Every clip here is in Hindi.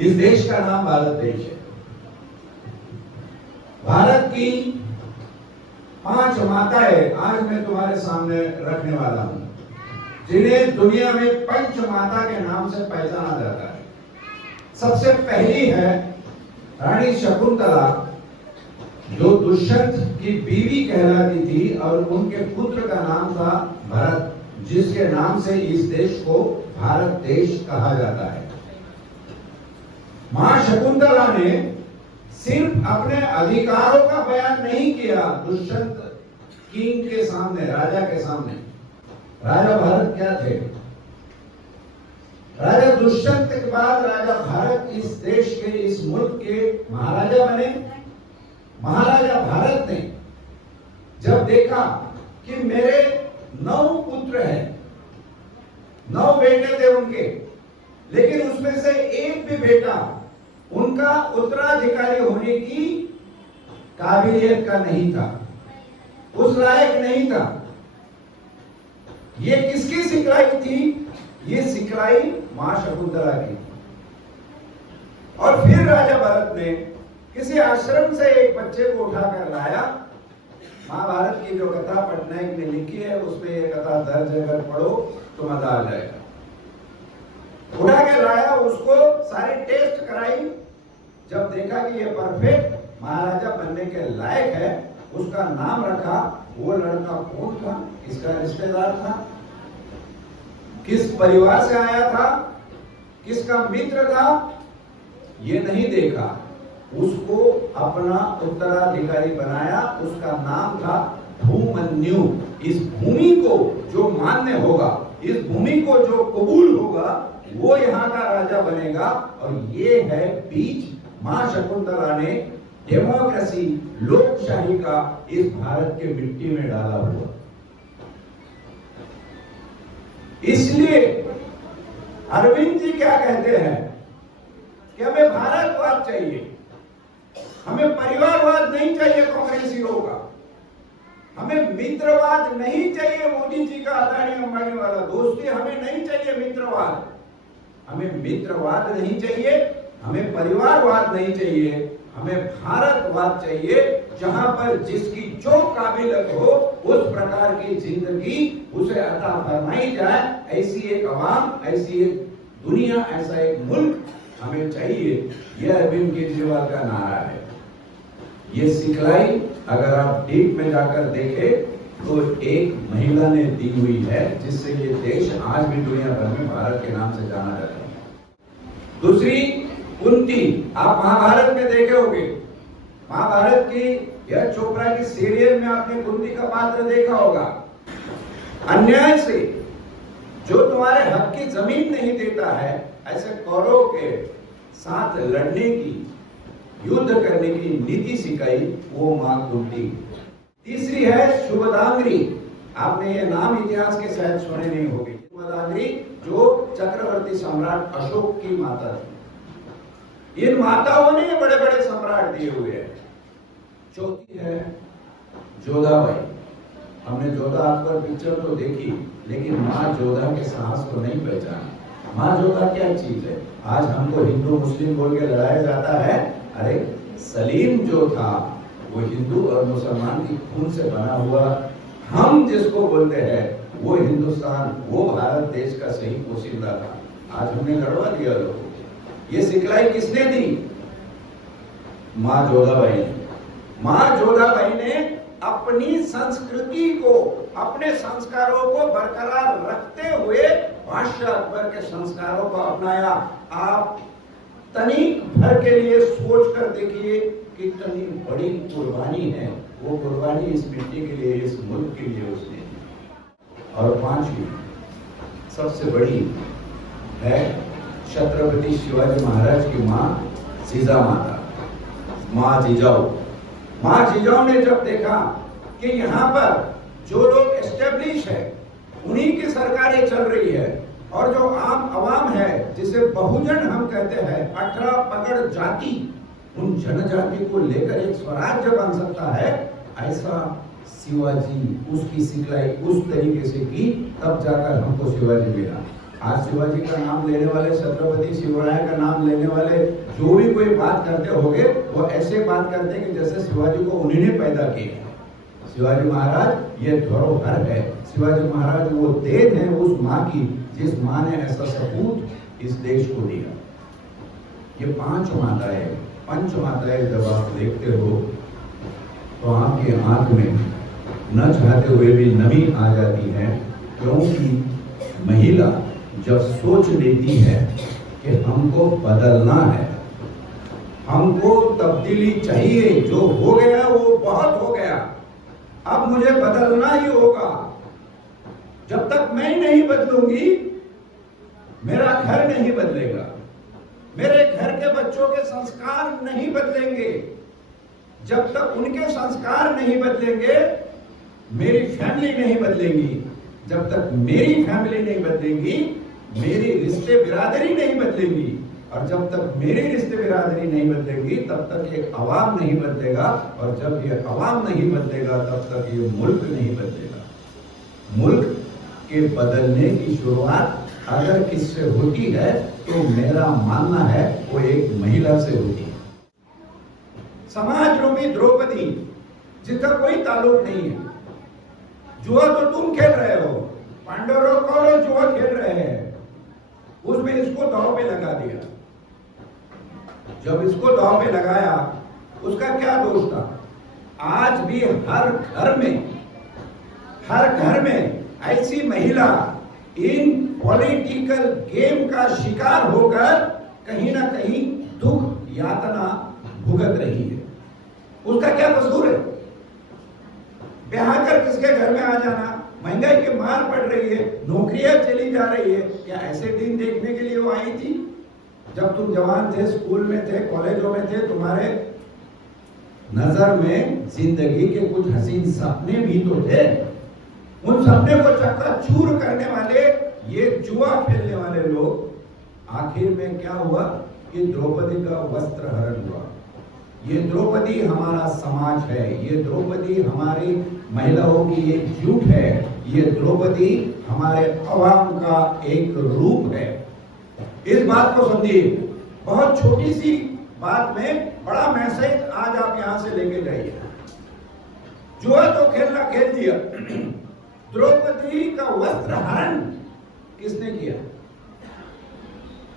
इस देश का नाम भारत देश है। भारत की 5 माताएं आज मैं तुम्हारे सामने रखने वाला हूं, जिन्हें दुनिया में पंच माता के नाम से पहचाना जाता है। सबसे पहली है रानी शकुंतला, जो दुष्यंत की बीवी कहलाती थी और उनके पुत्र का नाम था भरत, जिसके नाम से इस देश को भारत देश कहा जाता है। मां शकुंतला ने सिर्फ अपने अधिकारों का बयान नहीं किया दुष्यंत किंग के सामने, राजा के सामने। राजा भरत क्या थे? राजा दुष्यंत के बाद राजा भरत इस देश के, इस मुल्क के महाराजा बने। महाराजा भरत ने जब देखा कि मेरे 9 पुत्र हैं, 9 बेटे थे उनके, लेकिन उसमें से एक भी बेटा उनका उत्तराधिकारी होने की काबिलियत का नहीं था, उस लायक नहीं था। ये किसकी सिखलाई थी? ये सिखलाई मां शकुंतला की। और फिर राजा भरत ने किसी आश्रम से एक बच्चे को उठाकर लाया। महाभारत की जो कथा पटनायक ने लिखी है उसमें यह कथा दर्ज है, अगर पढ़ो तो मजा आ जाएगा। उठा के लाया, उसको सारी टेस्ट कराई। जब देखा कि ये परफेक्ट महाराजा बनने के लायक है, उसका नाम रखा। वो लड़का कौन था? किसका रिश्तेदार था? किस परिवार से आया था? किसका मित्र था? ये नहीं देखा, उसको अपना उत्तराधिकारी बनाया। उसका नाम था भूमन्यु। इस भूमि को जो मान्य होगा, इस भूमि को जो कबूल होगा, वो यहाँ का राजा बनेगा। और ये है बीज मां शकुंतला ने डेमोक्रेसी, लोकशाही का इस भारत के मिट्टी में डाला हुआ। इसलिए अरविंद जी क्या कहते हैं कि हमें भारतवाद चाहिए, हमें परिवारवाद नहीं चाहिए कांग्रेसियों का, हमें मित्रवाद नहीं चाहिए। मोदी जी का अदानी अंबानी वाला दोस्ती हमें नहीं चाहिए। मित्रवाद, हमें मित्रवाद नहीं चाहिए, हमें परिवारवाद नहीं चाहिए, हमें भारतवाद चाहिए, जहां पर जिसकी जो काबिलियत हो उस प्रकार की जिंदगी उसे अता फरमाई जाए। ऐसी एक आवाम, ऐसी एक दुनिया, ऐसा एक मुल्क हमें चाहिए। यह अरविंद केजरीवाल का नारा है। ये सिखलाई अगर आप डीप में जाकर देखें तो एक महिला ने दी हुई है, जिससे ये देश आज भी दुनिया भर में भारत के नाम से जाना जाता है। दूसरी कुंती, आप महाभारत में देखे होंगे। महाभारत की यह चोपड़ा की सीरियल में आपने कुंती का पात्र देखा होगा। अन्याय से जो तुम्हारे हक की जमीन नहीं देता है, ऐसे कौरव के साथ लड़ने की, युद्ध करने की नीति सिखाई वो मां कुंती। तीसरी है शुभदांगी। आपने ये नाम इतिहास के शायद सुने नहीं होंगे। शुभदांगी जो चक्रवर्ती सम्राट अशोक की माता थी। इन माताओं ने बड़े बड़े सम्राट दिए हुए हैं। चौथी है जोधाबाई। हमने जोधा अकबर पिक्चर तो देखी, लेकिन मां जोधा के साहस को नहीं पहचाना। मां जोधा क्या चीज है? आज हमको हिंदू मुस्लिम बोल के लड़ाया जाता है। अरे सलीम जो था वो हिंदू और मुसलमान की खून से बना हुआ, हम जिसको बोलते हैं वो हिंदुस्तान, वो भारत देश का सही पोशीदा था। आज हमने लड़वा दिया लोगों को। ये सिखलाई किसने दी? मां जोधाबाई ने। मां जोधाबाई ने अपनी संस्कृति को, अपने संस्कारों को बरकरार रखते हुए बादशाह अकबर के संस्कारों को अपनाया। आप तनिक भर के लिए सोच कर देखिए कितनी बड़ी कुर्बानी है। वो कुर्बानी इस मिट्टी के लिए, इस मुल्क के लिए उसने दी। और 5वीं सबसे बड़ी है छत्रपति शिवाजी महाराज की मां सीता माता, मां जिजाऊ। मां जिजाऊ ने जब देखा कि यहाँ पर जो लोग एस्टेब्लिश है उन्हीं की सरकारें चल रही है, और जो आम आवाम है, जिसे बहुजन हम कहते हैं, 18 पकड़ जाति, उन जनजाति को लेकर एक स्वराज्य बन सकता है, ऐसा शिवाजी उसकी सिखलाई उस तरीके से की, तब जाकर हमको शिवाजी मिला। आज शिवाजी का नाम लेने वाले, छत्रपति शिवराय का नाम लेने वाले जो भी कोई बात करते होंगे वो ऐसे बात करते हैं कि जैसे शिवाजी को उन्हीं ने पैदा किया। शिवाजी महाराज ये धरोहर है, शिवाजी महाराज वो देन है उस माँ की जिस माँ ने ऐसा सपूत इस देश को दिया। ये पांच माताएं, पंच माताएं जब आप देखते हो तो आपकी आंख में न चाहते हुए भी नमी आ जाती है, क्योंकि महिला जब सोच लेती है कि हमको बदलना है, हमको तब्दीली चाहिए, जो हो गया वो बहुत हो गया, अब मुझे बदलना ही होगा। जब तक मैं नहीं बदलूंगी मेरा घर नहीं बदलेगा, मेरे घर के बच्चों के संस्कार नहीं बदलेंगे, जब तक उनके संस्कार नहीं बदलेंगे मेरी फैमिली नहीं बदलेगी, जब तक मेरी फैमिली नहीं बदलेगी मेरी रिश्ते बिरादरी नहीं बदलेगी, और जब तक मेरी रिश्ते बिरादरी नहीं बदलेगी तब तक ये अवाम नहीं बदलेगा, और जब ये अवाम नहीं बदलेगा तब तक ये मुल्क नहीं बदलेगा। मुल्क के बदलने की शुरुआत अगर किससे होती है तो मेरा मानना है वो एक महिला से होती है। समाज रूपी द्रौपदी जिसका कोई ताल्लुक नहीं है, जुआ तो तुम खेल रहे हो, पांडवों कौरव जुआ खेल रहे हैं, उसमें इसको दांव पे लगा दिया। जब इसको दांव पे लगाया उसका क्या दोष था? आज भी हर घर में ऐसी महिला इन पॉलिटिकल गेम का शिकार होकर कहीं ना कहीं दुख यातना भुगत रही है। उसका क्या कसूर है? ब्याह कर किसके घर में आ जाना, महंगाई की मार पड़ रही है, नौकरियां चली जा रही है, क्या ऐसे दिन देखने के लिए वो आई थी? जब तुम जवान थे, स्कूल में थे, कॉलेजों में थे, तुम्हारे नजर में जिंदगी के कुछ हसीन सपने भी तो थे। उन सपने को चकनाचूर करने वाले ये जुआ खेलने वाले लोग, आखिर में क्या हुआ कि द्रौपदी का वस्त्र हरण हुआ। ये द्रौपदी हमारा समाज है, ये द्रौपदी हमारी महिलाओं की एक झूठ है, ये द्रौपदी हमारे अवाम का एक रूप है। इस बात को समझिए। बहुत छोटी सी बात में बड़ा मैसेज आज आप यहां से लेके जाइए। जुआ तो खेलना खेल दिया, द्रौपदी का वस्त्र हरण किसने किया?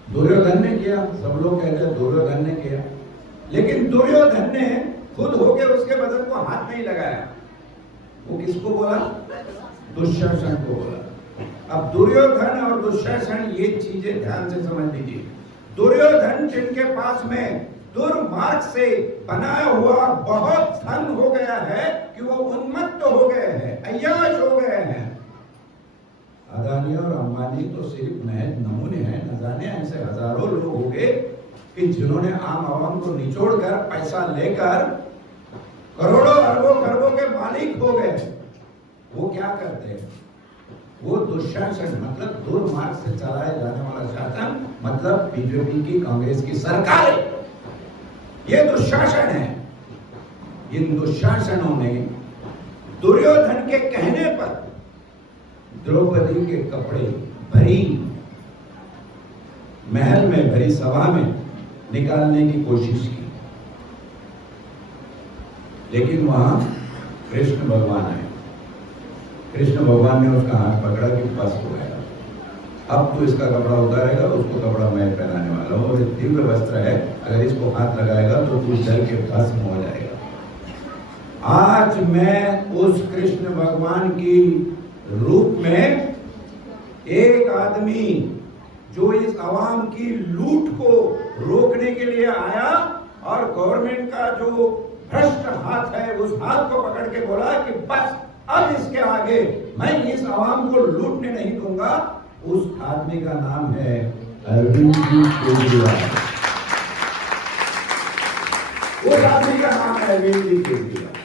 दुर्योधन ने किया। सब लोग कहते हैं दुर्योधन ने किया, लेकिन दुर्योधन ने खुद होकर उसके बदन को हाथ नहीं लगाया। वो किसको बोला? दुशासन को बोला। अब दुर्योधन और दुशासन ये चीजें ध्यान से समझ लीजिए। दुर्योधन जिनके पास में दुर्मार्ग से बनाया हुआ बहुत धन हो गया है कि वो उन्मत्त हो गए हैं, अय्याश हो गए हैं। अदानी और अंबानी तो सिर्फ महज नमूने हैं, न जाने ऐसे हजारों लोग हो गए कि जिन्होंने आम आवाम को निचोड़कर पैसा लेकर करोड़ों अरबों खरबों के मालिक हो गए। वो क्या करते हैं? वो दुशासन मतलब दुर्मार्ग से चलाया जाने वाला शासन, मतलब बीजेपी की, कांग्रेस की सरकार है। ये दुशासन है। इन दुशासनों ने दुर्योधन के कहने पर द्रौपदी के कपड़े भरी महल में, भरी सभा में निकालने की कोशिश की, लेकिन वहां कृष्ण भगवान आए। कृष्ण भगवान ने उसका हाथ पकड़ा कि बस हो गया, अब तो इसका कपड़ा उतारेगा, उसको कपड़ा मैं पहनाने वाला हूं, और दिव्य वस्त्र है, अगर इसको हाथ लगाएगा तो तू जल के भस्म हो जाएगा। आज मैं उस कृष्ण भगवान की रूप में एक आदमी जो इस आवाम की लूट को रोकने के लिए आया और गवर्नमेंट का जो भ्रष्ट हाथ है उस हाथ को पकड़ के बोला कि बस अब इसके आगे मैं इस आवाम को लूटने नहीं दूंगा, उस आदमी का नाम है अरविंद केजरीवाल। उस आदमी का नाम है अरविंद केजरीवाल।